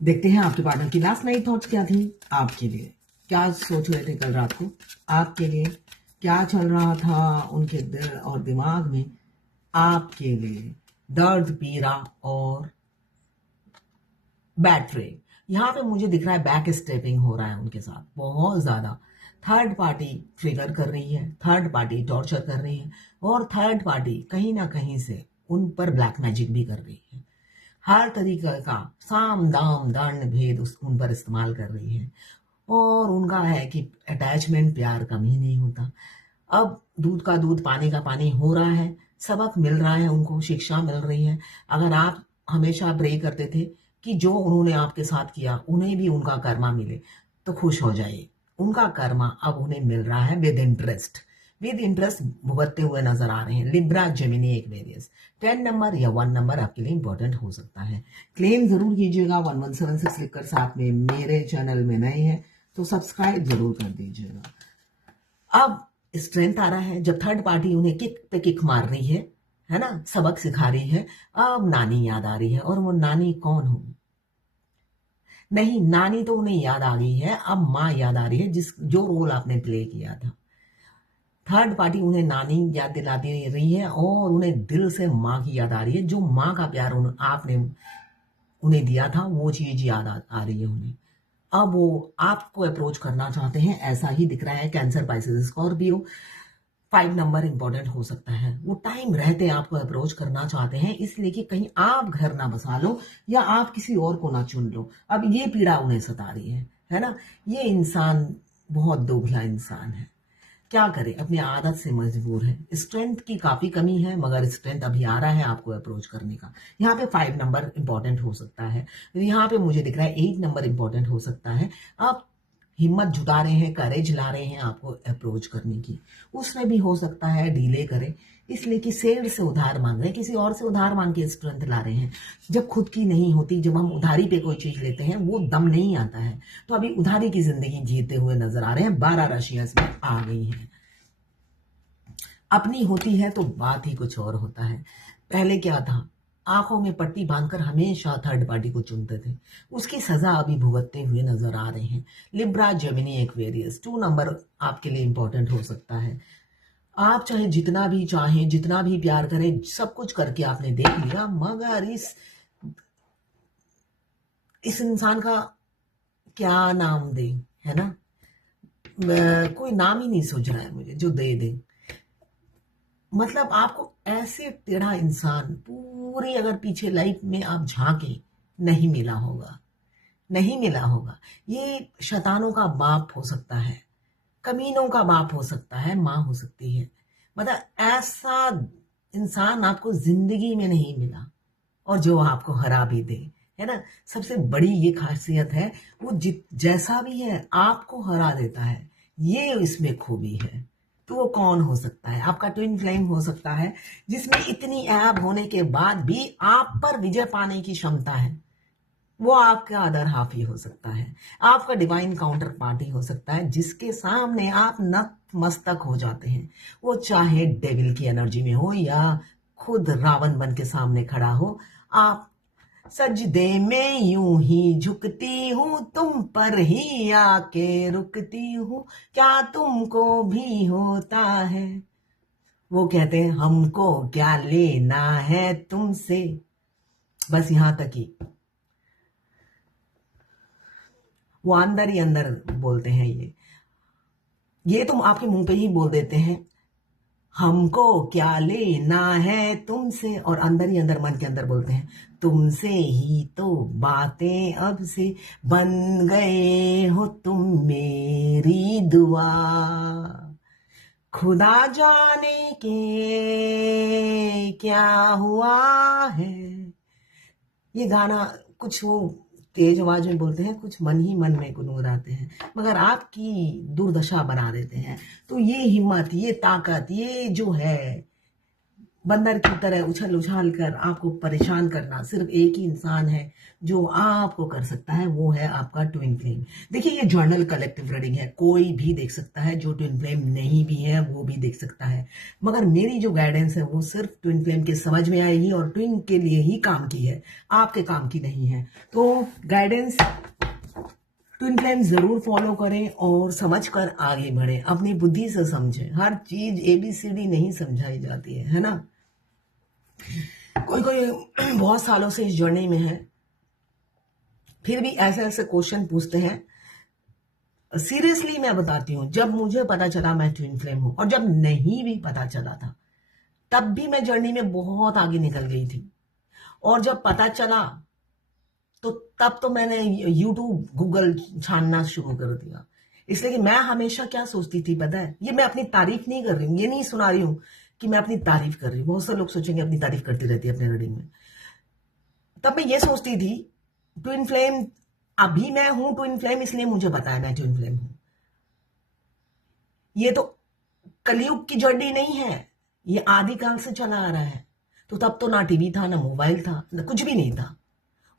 देखते हैं आपके पार्टनर की लास्ट नाइट थॉट्स क्या थी आपके लिए। क्या सोच रहे थे कल रात को आपके लिए, क्या चल रहा था उनके दिल और दिमाग में आपके लिए। दर्द, पीड़ा और बैड ट्रेड। यहाँ पे मुझे दिख रहा है बैक स्टेपिंग हो रहा है उनके साथ बहुत ज्यादा। थर्ड पार्टी ट्रिगर कर रही है, थर्ड पार्टी टॉर्चर कर रही है और थर्ड पार्टी कहीं ना कहीं से उन पर ब्लैक मैजिक भी कर रही है। हर तरीके का साम दाम दंड भेद उन पर इस्तेमाल कर रही है। और उनका है कि अटैचमेंट प्यार कम ही नहीं होता। अब दूध का दूध पानी का पानी हो रहा है, सबक मिल रहा है उनको, शिक्षा मिल रही है। अगर आप हमेशा प्रे करते थे कि जो उन्होंने आपके साथ किया उन्हें भी उनका कर्मा मिले, तो खुश हो जाइए। उनका कर्मा अब उन्हें मिल रहा है विद इंटरेस्ट भुगतते हुए नजर आ रहे हैं। लिब्रा जेमिनी एक्वेरियस 10 नंबर या 1 नंबर आपके लिए इंपॉर्टेंट हो सकता है। क्लेम जरूर कीजिएगा 1176 लिखकर, साथ में मेरे चैनल में नए हैं तो सब्सक्राइब जरूर कर दीजिएगा। अब स्ट्रेंथ आ रहा है जब थर्ड पार्टी उन्हें किक पे किक मार रही है ना, सबक सिखा रही है। अब नानी याद आ रही है, और वो नानी कौन होगी? नहीं, नानी तो उन्हें याद आ गई है, अब माँ याद आ रही है जो रोल आपने प्ले किया था। थर्ड पार्टी उन्हें नानी याद दिलाती रही है और उन्हें दिल से माँ की याद आ रही है। जो माँ का प्यार आपने उन्हें दिया था वो चीज याद आ रही है उन्हें। अब वो आपको अप्रोच करना चाहते हैं, ऐसा ही दिख रहा है। Cancer, Pisces, Scorpio 5 number important हो सकता है। वो टाइम रहते आपको अप्रोच करना चाहते हैं, इसलिए कि कहीं आप घर ना बसा लो या आप किसी और को ना चुन लो। अब ये पीड़ा उन्हें सता रही है ना। ये इंसान बहुत दोगला इंसान है, क्या करे, अपनी आदत से मजबूर है। स्ट्रेंथ की काफी कमी है, मगर स्ट्रेंथ अभी आ रहा है आपको अप्रोच करने का। यहाँ पे 5 नंबर इंपॉर्टेंट हो सकता है। यहाँ पे मुझे दिख रहा है 8 नंबर इंपॉर्टेंट हो सकता है। आप हिम्मत जुटा रहे हैं, करेज ला रहे हैं आपको अप्रोच करने की। उसमें भी हो सकता है डिले करे, इसलिए कि सेल से उधार मांग रहे हैं, किसी और से उधार मांग के स्ट्रेंथ ला रहे हैं। जब खुद की नहीं होती, जब हम उधारी पे कोई चीज लेते हैं वो दम नहीं आता है। तो अभी उधारी की जिंदगी जीते हुए नजर आ रहे हैं। 12 राशियां इसमें आ गई हैं। अपनी होती है तो बात ही कुछ और होता है। पहले क्या था, आंखों में पट्टी बांधकर हमेशा थर्ड पार्टी को चुनते थे, उसकी सजा अभी भुगतते हुए नजर आ रहे हैं। लिब्रा जेमिनी एक्वेरियस 2 नंबर आपके लिए इंपॉर्टेंट हो सकता है। आप चाहे जितना भी चाहें, जितना भी प्यार करें, सब कुछ करके आपने देख लिया, मगर इस इंसान का क्या नाम दे, है ना। कोई नाम ही नहीं सोच रहा है मुझे जो दे दे। मतलब आपको ऐसे टेढ़ा इंसान पूरी अगर पीछे लाइफ में आप झांके, नहीं मिला होगा, नहीं मिला होगा। ये शैतानों का बाप हो सकता है, कमीनों का बाप हो सकता है, माँ हो सकती है। मतलब ऐसा इंसान आपको जिंदगी में नहीं मिला, और जो आपको हरा भी दे, है ना। सबसे बड़ी ये खासियत है, वो जैसा भी है आपको हरा देता है, ये इसमें खूबी है। तो वो कौन हो सकता है? आपका ट्विन फ्लेम हो सकता है, जिसमें इतनी ऐब होने के बाद भी आप पर विजय पाने की क्षमता है। वो आपका अदर हाफ ही हो सकता है, आपका डिवाइन काउंटर पार्टी हो सकता है, जिसके सामने आप नतमस्तक हो जाते हैं। वो चाहे डेविल की एनर्जी में हो या खुद रावण बन के सामने खड़ा हो। आप सजदे में यूं ही झुकती हूँ, तुम पर ही आके रुकती हूँ, क्या तुमको भी होता है? वो कहते हैं हमको क्या लेना है तुमसे, बस यहां तक ही। वो अंदर ही अंदर बोलते हैं, ये तुम आपके मुंह पे ही बोल देते हैं, हमको क्या लेना है तुमसे, और अंदर ही अंदर मन के अंदर बोलते हैं, तुमसे ही तो बातें अब से बन गए हो तुम मेरी दुआ, खुदा जाने के क्या हुआ है। ये गाना कुछ वो तेज आवाज में बोलते हैं, कुछ मन ही मन में गुनगुनाते हैं, मगर आपकी दुर्दशा बना देते हैं। तो ये हिम्मत, ये ताकत, ये जो है, बंदर की तरह उछल उछाल कर आपको परेशान करना सिर्फ एक ही इंसान है जो आपको कर सकता है, वो है आपका ट्विन फ्लेम। देखिए, ये जर्नल कलेक्टिव रीडिंग है, कोई भी देख सकता है, जो ट्विन फ्लेम नहीं भी है वो भी देख सकता है। मगर मेरी जो गाइडेंस है वो सिर्फ ट्विन फ्लेम के समझ में आएगी और ट्विन के लिए ही काम की है, आपके काम की नहीं है। तो गाइडेंस ट्विन फ्लेम जरूर फॉलो करें और समझकर आगे बढ़े, अपनी बुद्धि से समझें। हर चीज ABCD नहीं समझाई जाती है ना। कोई कोई बहुत सालों से इस जर्नी में है, फिर भी ऐसे ऐसे क्वेश्चन पूछते हैं। सीरियसली मैं बताती हूँ, जब मुझे पता चला मैं ट्विन फ्लेम हूं और जब नहीं भी पता चला था तब भी मैं जर्नी में बहुत आगे निकल गई थी। और जब पता चला तो तब तो मैंने यूट्यूब गूगल छानना शुरू कर दिया। इसलिए कि मैं हमेशा क्या सोचती थी पता है, ये मैं अपनी तारीफ नहीं कर रही हूँ, ये नहीं सुना रही हूँ कि मैं अपनी तारीफ कर रही हूँ। बहुत से लोग सोचेंगे अपनी तारीफ करती रहती है अपने रीडिंग में। तब मैं ये सोचती थी ट्विन फ्लेम, अभी मैं हूं ट्विन फ्लेम, इसलिए मुझे पता है मैं ट्विन फ्लेम हूं। ये तो कलयुग की जर्नी नहीं है, ये आदिकाल से चला आ रहा है। तो तब तो ना टीवी था, ना मोबाइल था, ना कुछ भी नहीं था,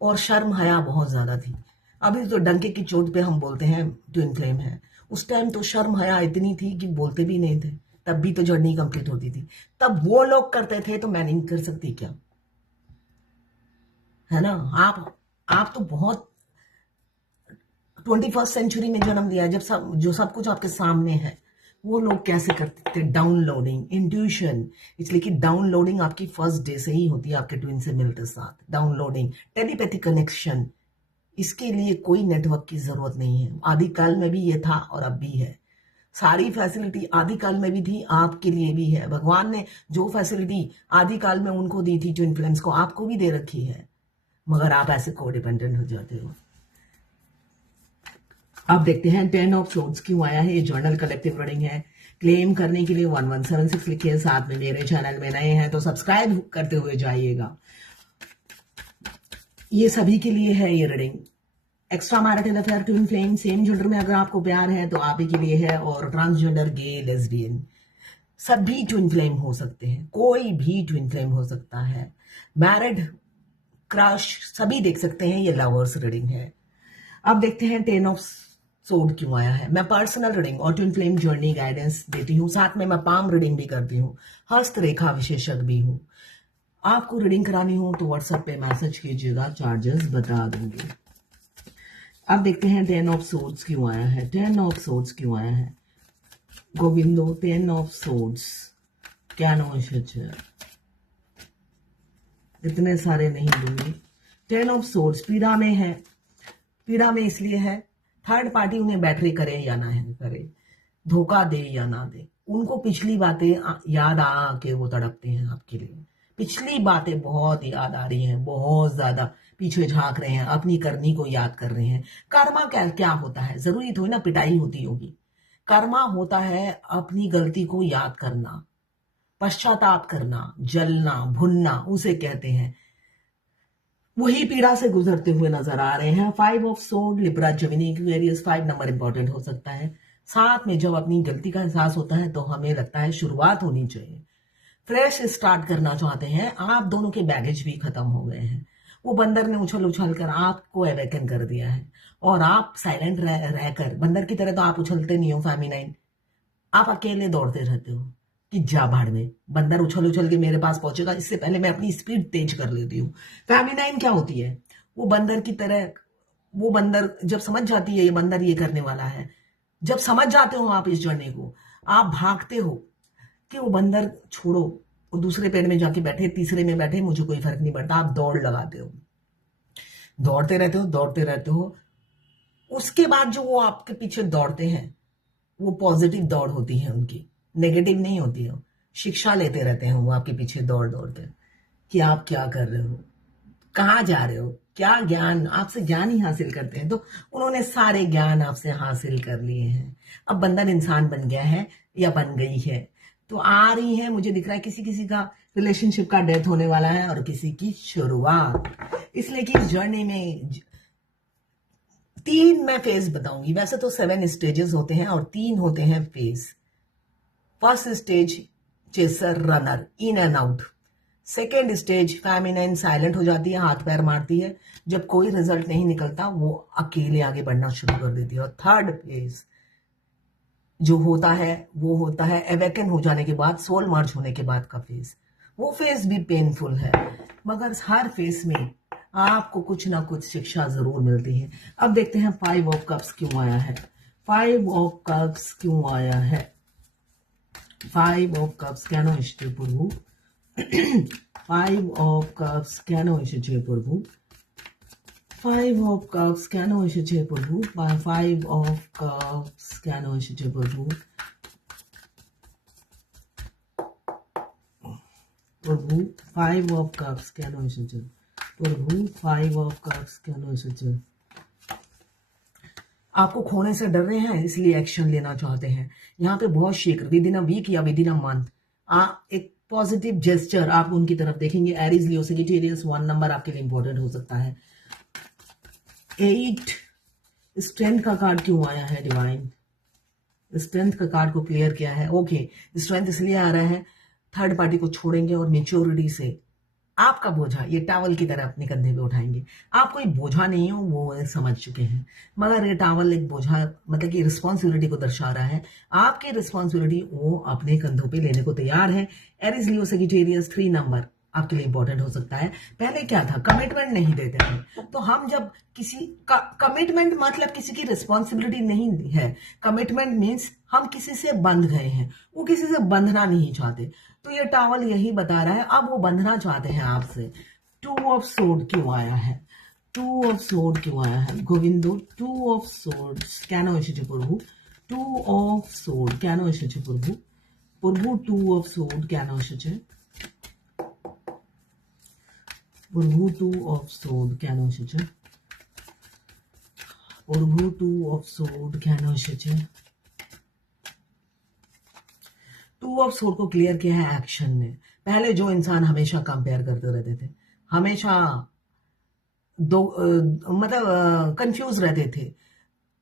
और शर्म हया बहुत ज्यादा थी। अभी तो डंके की चोट पे हम बोलते हैं ट्विन फ्लेम है, उस टाइम तो शर्म हया इतनी थी कि बोलते भी नहीं थे। तब भी तो जर्नी कंप्लीट होती थी। तब वो लोग करते थे तो मैं नहीं कर सकती क्या? है ना। आप तो बहुत 21st सेंचुरी में जन्म लिया, जब सब कुछ आपके सामने है। वो लोग कैसे करते थे? Downloading, intuition. इसलिए कि डाउनलोडिंग आपकी फर्स्ट डे से ही होती है, आपके ट्विन से मिलते साथ। डाउनलोडिंग, टेलीपैथी कनेक्शन, इसके लिए कोई नेटवर्क की जरूरत नहीं है। आदिकाल में भी ये था और अब भी है। सारी फैसिलिटी आदिकाल में भी थी, आपके लिए भी है। भगवान ने जो फैसिलिटी आदिकाल में उनको दी थी, ट्विन फ्लेम्स को आपको भी दे रखी है। मगर आप ऐसे को डिपेंडेंट हो जाते हो। अब देखते हैं 10 ऑफ सोर्ड्स क्यों आया है। ये जर्नल कलेक्टिव रीडिंग है। क्लेम करने के लिए 1176 लिखिए, साथ में मेरे चैनल में नए हैं तो सब्सक्राइब करते हुए जाइएगा। ये सभी के लिए है ये reading. Extra marital affair, twin flame, same gender में अगर आपको प्यार है तो आप ही के लिए है। और ट्रांसजेंडर, गे, लेस्बियन, सभी ट्विन फ्लेम हो सकते हैं, कोई भी ट्विन फ्लेम हो सकता है। मैरिड, क्रश, सभी देख सकते हैं। ये लवर्स रीडिंग है। अब देखते हैं 10 ऑफ सोर्ड क्यों आया है। मैं पर्सनल रीडिंग और ट्विन फ्लेम जर्नी गाइडेंस देती हूँ, साथ में मैं पाम रीडिंग भी करती हूँ, हस्तरेखा विशेषज्ञ भी हूँ। आपको रीडिंग करानी हो तो व्हाट्सएप पे मैसेज कीजिएगा, चार्जेस बता दूंगी। अब देखते हैं 10 ऑफ सोर्ड्स क्यों आया है। 10 ऑफ सोर्ड्स क्यों आया है गोविंदो? 10 ऑफ सोर्ड्स क्या नौशच है, इतने सारे नहीं दूंगी। 10 ऑफ सोर्ड्स पीड़ा में है। पीड़ा में इसलिए है, थर्ड पार्टी उन्हें बैटरी करे या ना करे, धोखा दे या ना दे, उनको पिछली बातें याद आ के वो तड़पते हैं आपके लिए। पिछली बातें बहुत याद आ रही हैं, बहुत ज्यादा पीछे झांक रहे हैं, अपनी करनी को याद कर रहे हैं। कर्मा क्या होता है? जरूरी थोड़ी ना पिटाई होती होगी। कर्मा होता है अपनी गलती को याद करना, पश्चाताप करना, जलना, भुनना, उसे कहते हैं। वही पीड़ा से गुजरते हुए नजर आ रहे हैं। 5 of sword, Libra, Gemini, Aquarius, 5 number important हो सकता है। साथ में जब अपनी गलती का एहसास होता है तो हमें लगता है शुरुआत होनी चाहिए, फ्रेश स्टार्ट करना चाहते हैं। आप दोनों के बैगेज भी खत्म हो गए हैं। वो बंदर ने उछल उछल कर आपको अवेकन कर दिया है और आप साइलेंट रहकर, बंदर की तरह तो आप उछलते नहीं हो फेमिनाइन, आप अकेले दौड़ते रहते हो कि जा भाड़ में, बंदर उछल उछल के मेरे पास पहुंचेगा, इससे पहले मैं अपनी स्पीड तेज कर लेती हूँ। फेमिनाइन क्या होती है? वो बंदर की तरह, वो बंदर जब समझ जाती है ये बंदर ये करने वाला है, जब समझ जाते हो आप इस जर्नी को, आप भागते हो कि वो बंदर छोड़ो, वो दूसरे पेड़ में जाके बैठे, तीसरे में बैठे, मुझे कोई फर्क नहीं पड़ता। आप दौड़ लगाते हो, दौड़ते रहते हो, दौड़ते रहते हो। उसके बाद जो वो आपके पीछे दौड़ते हैं वो पॉजिटिव दौड़ होती है उनकी, नेगेटिव नहीं होती है। शिक्षा लेते रहते हैं वो आपके पीछे दौड़ दौड़ कर कि आप क्या कर रहे हो, कहाँ जा रहे हो, क्या ज्ञान, आपसे ज्ञान ही हासिल करते हैं। तो उन्होंने सारे ज्ञान आपसे हासिल कर लिए हैं। अब बंदर इंसान बन गया है या बन गई है, तो आ रही है। मुझे दिख रहा है किसी किसी का रिलेशनशिप का डेथ होने वाला है और किसी की शुरुआत। इसलिए कि इस जर्नी में 3 मैं फेज बताऊंगी। वैसे तो 7 स्टेजेस होते हैं और 3 होते हैं phase. First stage chaser, runner, in and out. Second stage feminine, silent हो जाती है, हाथ पैर मारती है, जब कोई रिजल्ट नहीं निकलता वो अकेले आगे बढ़ना शुरू कर देती है। और थर्ड फेज जो होता है वो होता है एवेकन हो जाने के बाद, सोल मर्ज होने के बाद का फेज। वो फेज भी पेनफुल है, मगर हर फेज में आपको कुछ ना कुछ शिक्षा जरूर मिलती है। अब देखते हैं 5 ऑफ कप्स क्यों आया है। 5 ऑफ कप्स क्यों आया है? 5 of cups কেন এসেছে প্রভু? 5 of cups কেন এসেছে প্রভু? 5 of cups কেন এসেছে প্রভু? 5 of cups কেন এসেছে প্রভু? প্রভু 5 of cups কেন এসেছে প্রভু? 5 of cups কেন এসেছে? आपको खोने से डर रहे हैं, इसलिए एक्शन लेना चाहते हैं। यहाँ पे बहुत शीघ्र, विद इन अ वीक या विद इन अ मंथ, एक पॉजिटिव जेस्चर आप उनकी तरफ देखेंगे। एरीज, लियो, सजिटेरियस, 1 नंबर आपके लिए इंपॉर्टेंट हो सकता है। 8 स्ट्रेंथ का कार्ड क्यों आया है डिवाइन? स्ट्रेंथ का कार्ड को क्लियर किया है। ओके, स्ट्रेंथ इसलिए आ रहा है, थर्ड पार्टी को छोड़ेंगे और मेच्योरिटी से आपका बोझा ये टावल की तरह अपने कंधे पे उठाएंगे। आप कोई बोझा नहीं हो, वो समझ चुके हैं, मगर ये टावल एक बोझा, मतलब कि रिस्पॉन्सिबिलिटी को दर्शा रहा है। आपकी रिस्पॉन्सिबिलिटी वो अपने कंधों पे लेने को तैयार है। एरीज, लियो, सजिटेरियस, 3 नंबर आपके लिए इंपॉर्टेंट हो सकता है। पहले क्या था, कमिटमेंट नहीं देते थे, तो हम जब किसी का कमिटमेंट मतलब किसी की रिस्पॉन्सिबिलिटी नहीं है। कमिटमेंट मीन्स हम किसी से बंध गए हैं, वो किसी से बंधना नहीं चाहते। तो ये टावल यही बता रहा है, अब वो बंधना चाहते हैं आपसे। 2 ऑफ सोर्ड क्यों आया है? 2 ऑफ सोर्ड क्यों आया है गोविंदो? 2 ऑफ सोर्ड কেন এসেছে প্রভু? 2 ऑफ सोर्ड কেন এসেছে প্রভু? প্রভু 2 ऑफ सोर्ड কেন এসেছে? প্রভু 2 ऑफ सोर्ड কেন এসেছে? প্রভু 2 ऑफ सोर्ड কেন এসেছে? 2 ऑफ सोर्ड को क्लियर किया है एक्शन ने। पहले जो इंसान हमेशा कंपेयर करते रहते थे, हमेशा मतलब कंफ्यूज रहते थे,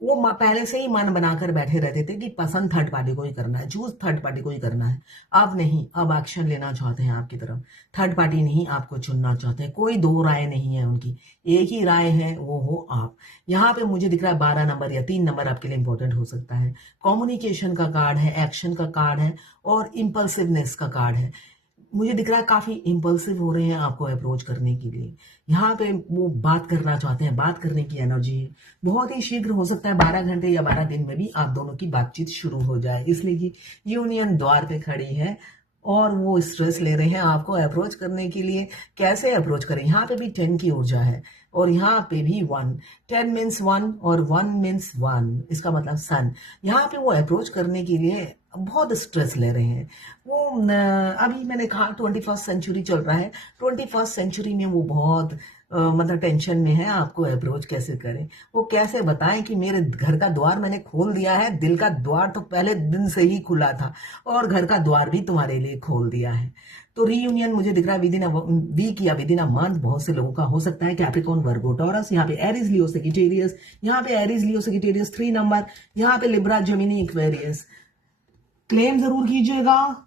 वो पहले से ही मन बनाकर बैठे रहते थे कि पसंद थर्ड पार्टी को ही करना है, चूज थर्ड पार्टी को ही करना है। अब नहीं, अब एक्शन लेना चाहते हैं आपकी तरफ। थर्ड पार्टी नहीं आपको चुनना चाहते हैं, कोई दो राय नहीं है उनकी, एक ही राय है, वो हो आप। यहाँ पे मुझे दिख रहा है 12 नंबर या 3 नंबर आपके लिए इंपॉर्टेंट हो सकता है। कम्युनिकेशन का कार्ड है, एक्शन का कार्ड है और इम्पल्सिवनेस का कार्ड है। मुझे दिख रहा है काफी इम्पल्सिव हो रहे हैं आपको अप्रोच करने के लिए। यहाँ पे वो बात करना चाहते हैं, बात करने की एनर्जी है। बहुत ही शीघ्र हो सकता है 12 घंटे या 12 दिन में भी आप दोनों की बातचीत शुरू हो जाए, इसलिए कि यूनियन द्वार पे खड़ी है और वो स्ट्रेस ले रहे हैं आपको अप्रोच करने के लिए। कैसे अप्रोच करें? यहाँ पे भी 10 की ऊर्जा है और यहाँ पे भी 1। 10 मीन्स 1 और 1 मीन्स 1, इसका मतलब सन। यहाँ पे वो अप्रोच करने के लिए बहुत स्ट्रेस ले रहे हैं वो। अभी मैंने कहा 21st सेंचुरी चल रहा है, 21st सेंचुरी में वो बहुत मतलब टेंशन में है। आपको अप्रोच कैसे करें, वो कैसे बताएं कि मेरे घर का द्वार मैंने खोल दिया है, दिल का द्वार तो पहले दिन से ही खुला था और घर का द्वार भी तुम्हारे लिए खोल दिया है। तो रीयूनियन मुझे दिख रहा है विद इन अ वीक या विद इन अ मंथ बहुत से लोगों का हो सकता है। कैप्रिकॉर्न, वर्गो, टॉरस, यहाँ पे एरीज, लियो, सजिटेरियस, यहाँ पे एरीज, लियो, सजिटेरियस 3 नंबर, यहाँ पे लिब्रा, जेमिनी, एक्वेरियस। क्लेम जरूर कीजिएगा,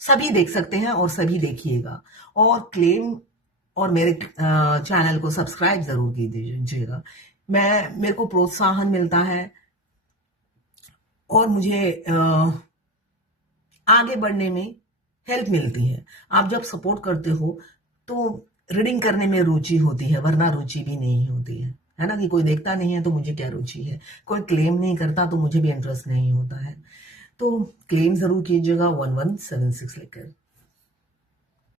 सभी देख सकते हैं और सभी देखिएगा, और क्लेम और मेरे चैनल को सब्सक्राइब जरूर कीजिएगा। मेरे को प्रोत्साहन मिलता है और मुझे आगे बढ़ने में हेल्प मिलती है। आप जब सपोर्ट करते हो तो रीडिंग करने में रुचि होती है, वरना रुचि भी नहीं होती है ना, कि कोई देखता नहीं है तो मुझे क्या रुचि है, कोई क्लेम नहीं करता तो मुझे भी इंटरेस्ट नहीं होता है। तो क्लेम जरूर कीजिएगा 1176 लेकर।